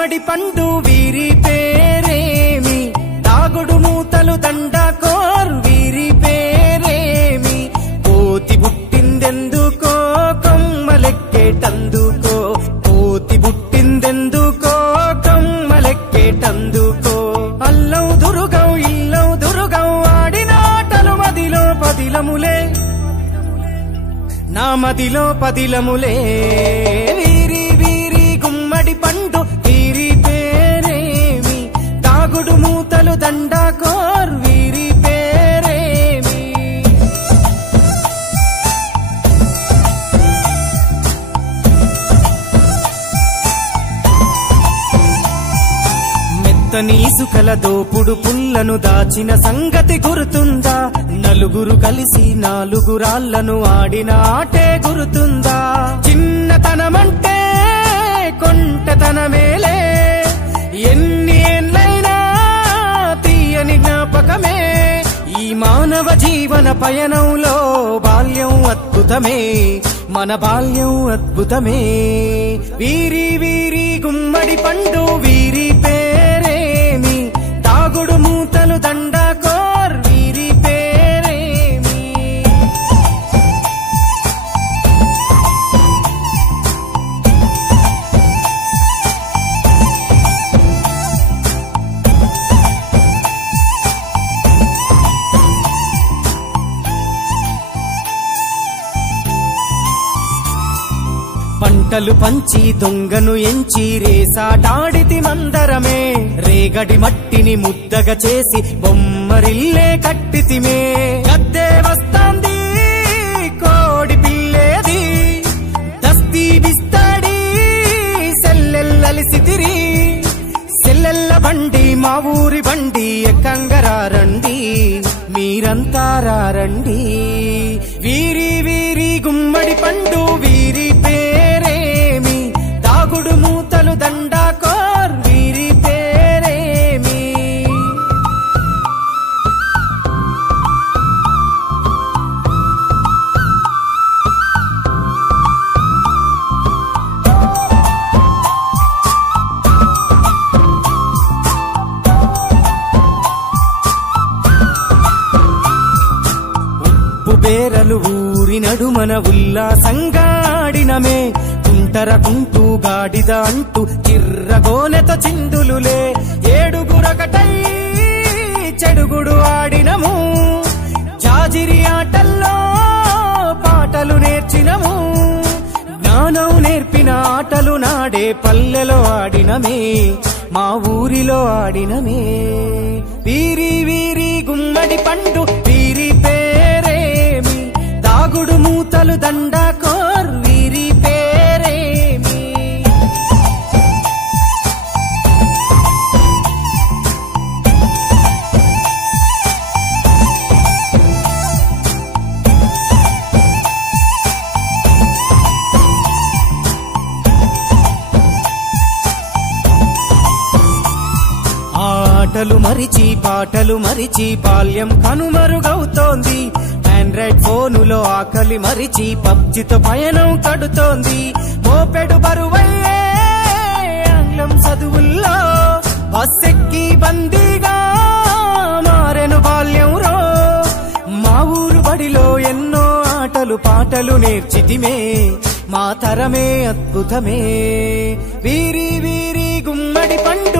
గుమ్మడి పండు వీరి పేరేమి, తాగుడు మూతలు దండకోర్ వీరి పేరేమి, కోతి పుట్టిందెందుకో కొమ్మలెక్కేటందుకో, కోతి పుట్టిందెందుకో కొమ్మలెక్కేటందుకో, అల్లం దురుగం ఇల్లం దురుగం ఆడిన ఆటలు మదిలో పదిలములే, నా మదిలో పదిలములే, వీరి వీరి గుమ్మడి పండు వీరి పేరేమి, తాగుడు మూతలు దండకోర్ వీరి పేరేమి. మెత్తని ఇసుకల దోపుడు పుల్లను దాచిన సంగతి గుర్తుందా, నలుగురు కలిసి నాలుగురాళ్లను ఆడిన ఆటే గుర్తుందా, చిన్నతనమంటే కొంటతనమేలే, ఎన్ని ఏళ్ళైనా తీయని జ్ఞాపకమే, ఈ మానవ జీవన పయనంలో బాల్యం అద్భుతమే, మన బాల్యం అద్భుతమే, వీరి వీరి గుమ్మడి పండు వీరి పేరేమి, తాగుడు మూతలు దండకోర్ వీరి పేరేమి. పంటలు పంచి దొంగను ఎంచి రేసాటాడితి మందరమే, రేగడి మట్టిని ముద్దగా చేసి బొమ్మరిల్లే కట్టితిమే, గద్దే వస్తాంది కోడి పిల్లేది, దస్తీ బిస్తాడి సెల్లెల్లలిసితిరి, సెల్లెల్ల బండి మా ఊరి బండి ఎక్కంగరారండి, మీరంతా రారండి, వీరి వీరి గుమ్మడి పండు వీరి పేరేమి, తాగుడు మూతలు దండకోర్ వీరి పేరేమి. బేరలు ఊరి నడుమన ఉల్లాసంగా ఆడినమే, కుంటరకుంటూ గాడిద అంటూ చిర్రగోనెతో చిందులులే, ఏడుగురొకటై చెడుగుడు ఆడినము, జాజిరి ఆటల్లో పాటలు నేర్చినము, జ్ఞానం నేర్పిన ఆటలు నాడే పల్లెలో ఆడినమే, మా ఊరిలో ఆడినమే, వీరి వీరి గుమ్మడి పండు వీరి పేరేమి, తాగుడు మూతలు దండకోర్ వీరి పేరేమి. ఆటలు మరిచి పాటలు మరిచి బాల్యం కనుమరుగవుతోంది, ఆండ్రాయిడ్ ఫోనులో ఆకలి మరిచి పబ్జితో పయనం కడుతోంది, మోపెడు బరువయ్యే ఆంగ్లం చదువుల్లో బస్సెక్కి బందీగా మారెను బాల్యం రో, మా ఊరు బడిలో ఎన్నో ఆటలు పాటలు నేర్చితిమే, మా తరమే అద్భుతమే, వీరి వీరి గుమ్మడి పండు